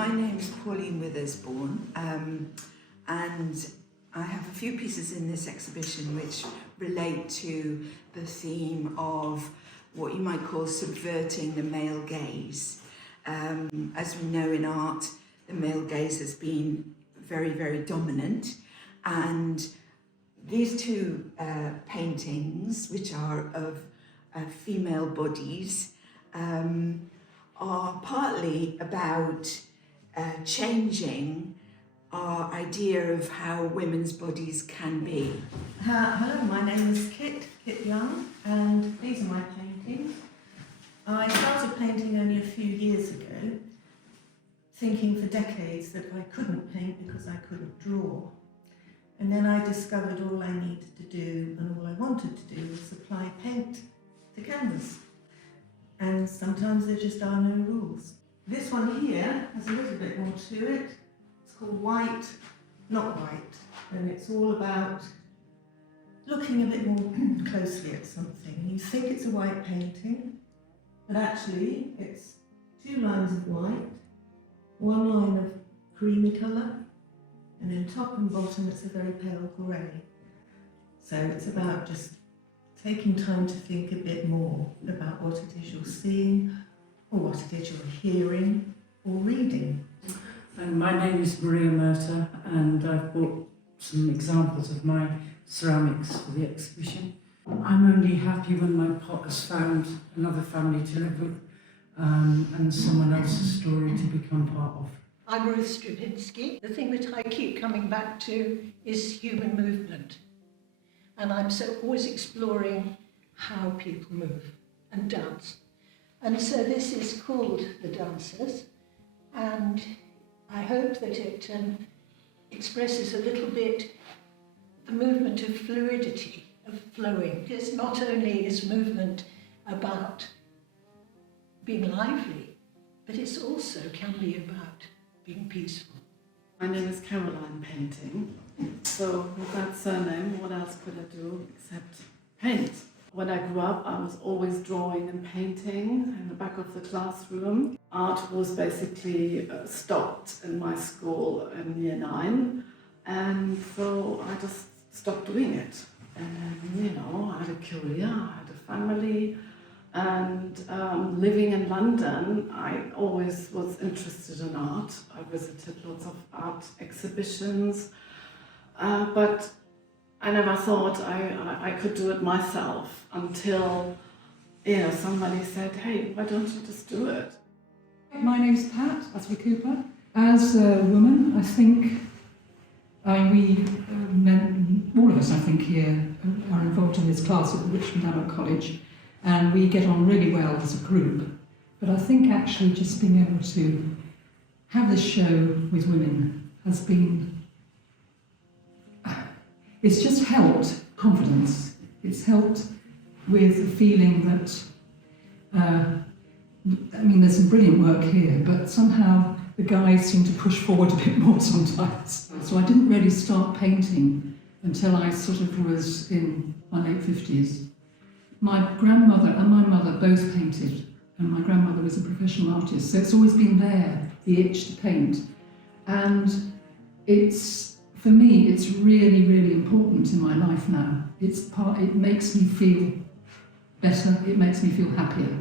my name is Pauline Witherspoon, and I have a few pieces in this exhibition which relate to the theme of what you might call subverting the male gaze. As we know in art, the male gaze has been very, very dominant, and these two paintings, which are of female bodies, are partly about changing our idea of how women's bodies can be. Hello, my name is Kit Young, and these are my paintings. I started painting only a few years ago, thinking for decades that I couldn't paint because I couldn't draw. And then I discovered all I needed to do and all I wanted to do was apply paint to canvas. And sometimes there just are no rules. This one here has a little bit more to it. It's called White, Not White. And it's all about looking a bit more closely at something. You think it's a white painting, but actually it's two lines of white, one line of creamy colour, and then top and bottom it's a very pale grey. So it's about just taking time to think a bit more about what it is you're seeing, or what it is you're hearing or reading. And my name is Maria Murta, and I've brought some examples of my ceramics for the exhibition. I'm only happy when my pot has found another family to live with and someone else's story to become part of. I'm Ruth Stravinsky. The thing that I keep coming back to is human movement. And I'm always exploring how people move and dance. And so this is called The Dancers, and I hope that it expresses a little bit the movement of fluidity, of flowing. Because not only is movement about being lively, but it also can be about being peaceful. My name is Caroline Painting. So with that surname, what else could I do except paint? When I grew up, I was always drawing and painting in the back of the classroom. Art was basically stopped in my school in year 9, and so I just stopped doing it. And I had a career, I had a family, and living in London, I always was interested in art. I visited lots of art exhibitions, but I never thought I could do it myself until somebody said, hey, why don't you just do it? My name's Pat Ashley Cooper. As a woman, I think all of us, I think, here are involved in this class at Richmond Abbott College, and we get on really well as a group. But I think actually just being able to have this show with women has been, it's just helped confidence. It's helped with the feeling that, there's some brilliant work here, but somehow the guys seem to push forward a bit more sometimes. So I didn't really start painting until I sort of was in my late 50s. My grandmother and my mother both painted, and my grandmother was a professional artist, so it's always been there, the itch to paint. And for me, it's really, really important in my life now. It makes me feel better, it makes me feel happier.